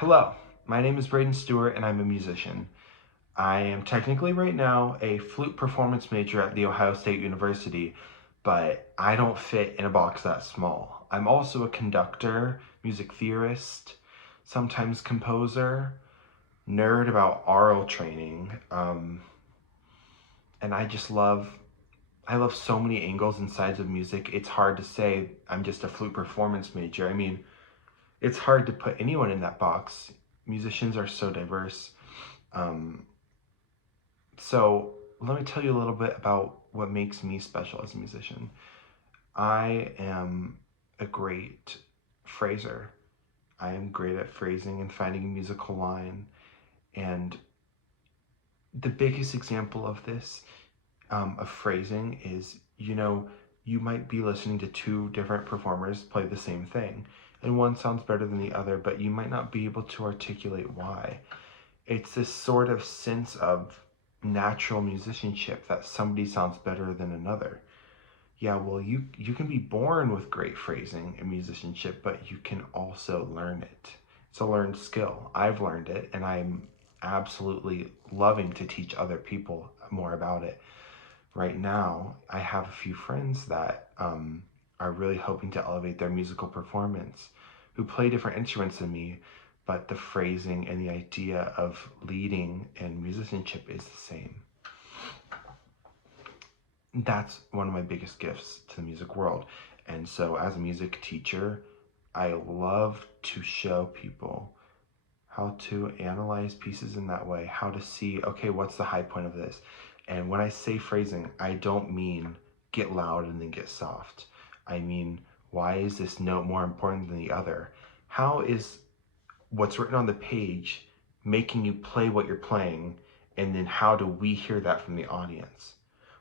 Hello, my name is Bradenstewart and I'm a musician. I am technically right now a flute performance major at The Ohio State University, but I don't fit in a box that small. I'm also a conductor, music theorist, sometimes composer, nerd about aural training, and I love so many angles and sides of music. It's hard to say I'm just a flute performance major. I mean, it's hard to put anyone in that box. Musicians are so diverse. Um, so let me tell you a little bit about what makes me special as a musician. I am a great phraser. I am great at phrasing and finding a musical line. And the biggest example of this, of phrasing, is you might be listening to two different performers play the same thing, and one sounds better than the other, but you might not be able to articulate why. It's this sort of sense of natural musicianship that somebody sounds better than another. Yeah, well, you can be born with great phrasing and musicianship, but you can also learn it. It's a learned skill. I've learned it, and I'm absolutely loving to teach other people more about it. Right now, I have a few friends that are really hoping to elevate their musical performance, who play different instruments than me, but the phrasing and the idea of leading and musicianship is the same. That's one of my biggest gifts to the music world. And so as a music teacher, I love to show people how to analyze pieces in that way, how to see, okay, what's the high point of this? And when I say phrasing, I don't mean get loud and then get soft. I mean, why is this note more important than the other? How is what's written on the page making you play what you're playing? And then how do we hear that from the audience?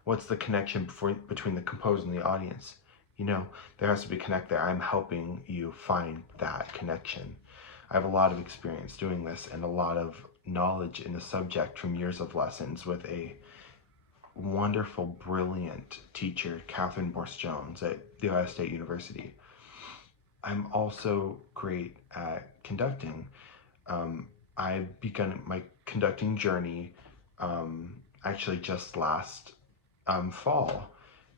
What's the connection between the composer and the audience? There has to be a connect there. I'm helping you find that connection. I have a lot of experience doing this and a lot of knowledge in the subject from years of lessons with a wonderful, brilliant teacher, Catherine Borst-Jones at The Ohio State University. I'm also great at conducting. I've begun my conducting journey actually just last fall,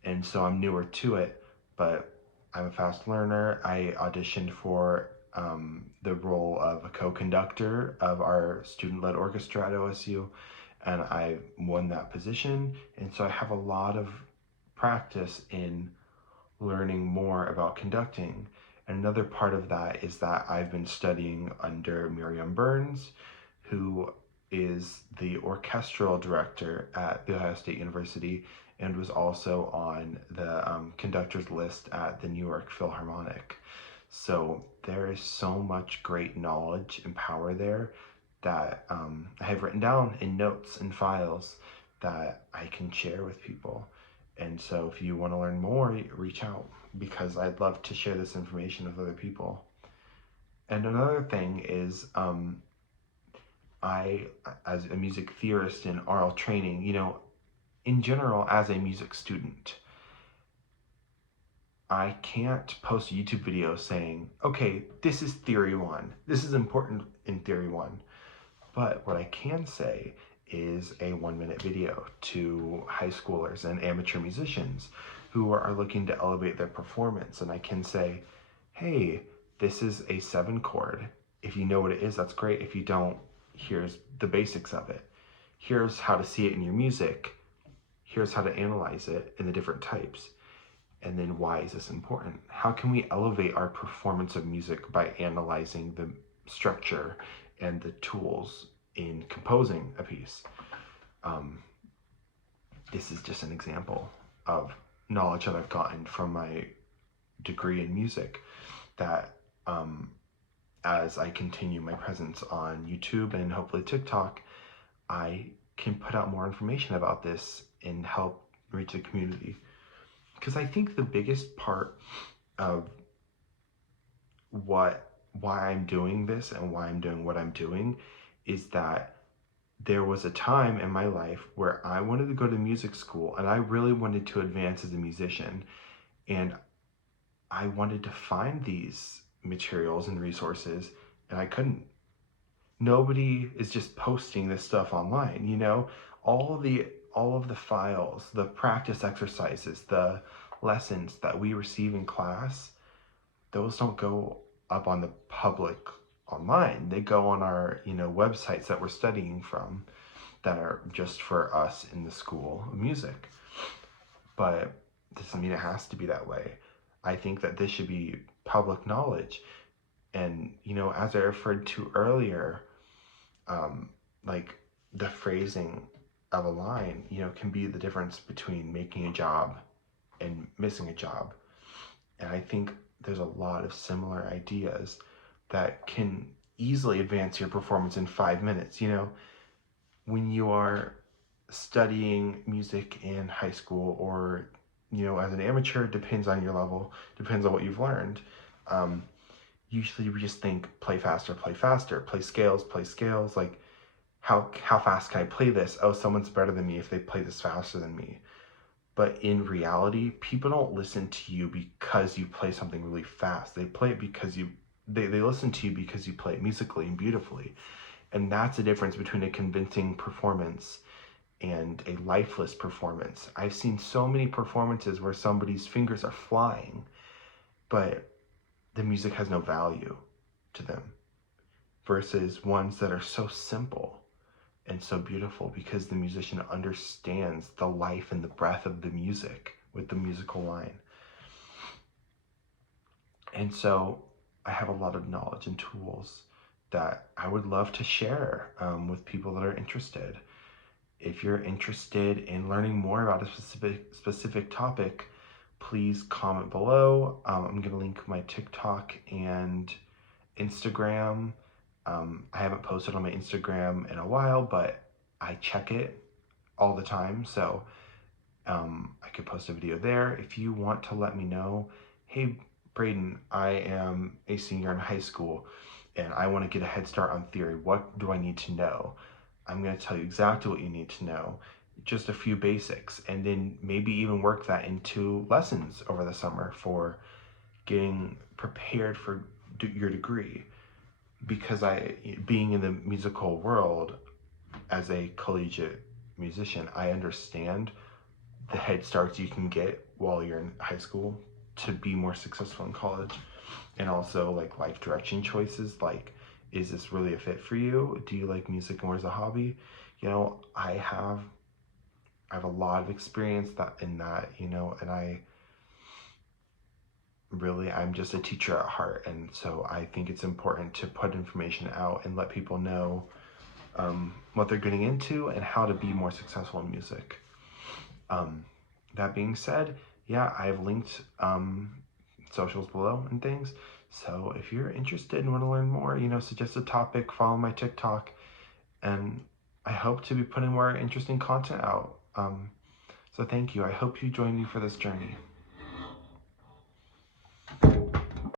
and so I'm newer to it, but I'm a fast learner. I auditioned for the role of a co-conductor of our student-led orchestra at OSU, and I won that position, and so I have a lot of practice in learning more about conducting. And another part of that is that I've been studying under Miriam Burns, who is the orchestral director at The Ohio State University and was also on the conductors list at the New York Philharmonic. So there is so much great knowledge and power there that I have written down in notes and files that I can share with people. And so if you want to learn more, reach out, because I'd love to share this information with other people. And another thing is, I, as a music theorist in aural training, in general, as a music student, I can't post a YouTube video saying, okay, this is theory one. This is important in theory one. But what I can say is a 1-minute video to high schoolers and amateur musicians who are looking to elevate their performance. And I can say, hey, this is a 7 chord. If you know what it is, that's great. If you don't, here's the basics of it. Here's how to see it in your music. Here's how to analyze it in the different types. And then why is this important? How can we elevate our performance of music by analyzing the structure and the tools in composing a piece? This is just an example of knowledge that I've gotten from my degree in music that as I continue my presence on YouTube and hopefully TikTok, I can put out more information about this and help reach the community. Because I think the biggest part of why I'm doing this and why I'm doing what I'm doing is that there was a time in my life where I wanted to go to music school and I really wanted to advance as a musician, and I wanted to find these materials and resources and I couldn't. Nobody is just posting this stuff online, you know? All of the files, the practice exercises, the lessons that we receive in class, those don't go up on the public online. They go on our, websites that we're studying from that are just for us in the school of music. But doesn't mean it has to be that way. I think that this should be public knowledge. And, as I referred to earlier, like the phrasing of a line, can be the difference between making a job and missing a job. And I think there's a lot of similar ideas that can easily advance your performance in 5 minutes. When you are studying music in high school, or, as an amateur, depends on your level, depends on what you've learned. Usually we just think play faster, play scales. Like, how fast can I play this? Oh, someone's better than me if they play this faster than me. But in reality, people don't listen to you because you play something really fast. They play it because they listen to you because you play it musically and beautifully. And that's the difference between a convincing performance and a lifeless performance. I've seen so many performances where somebody's fingers are flying, but the music has no value to them, versus ones that are so simple and so beautiful because the musician understands the life and the breath of the music with the musical line. And so I have a lot of knowledge and tools that I would love to share with people that are interested. If you're interested in learning more about a specific topic, please comment below. I'm going to link my TikTok and Instagram. I haven't posted on my Instagram in a while, but I check it all the time, so I could post a video there. If you want to let me know, hey Braden, I am a senior in high school and I want to get a head start on theory. What do I need to know? I'm going to tell you exactly what you need to know, just a few basics, and then maybe even work that into lessons over the summer for getting prepared for your degree. Because being in the musical world as a collegiate musician, I understand the head starts you can get while you're in high school to be more successful in college. And also like life direction choices, like, is this really a fit for you? Do you like music more as a hobby? I have a lot of experience in that, and I'm just a teacher at heart, and so I think it's important to put information out and let people know what they're getting into and how to be more successful in music. That being said, yeah, I've linked socials below and things, so if you're interested and want to learn more, suggest a topic, follow my TikTok, and I hope to be putting more interesting content out. So thank you. I hope you join me for this journey.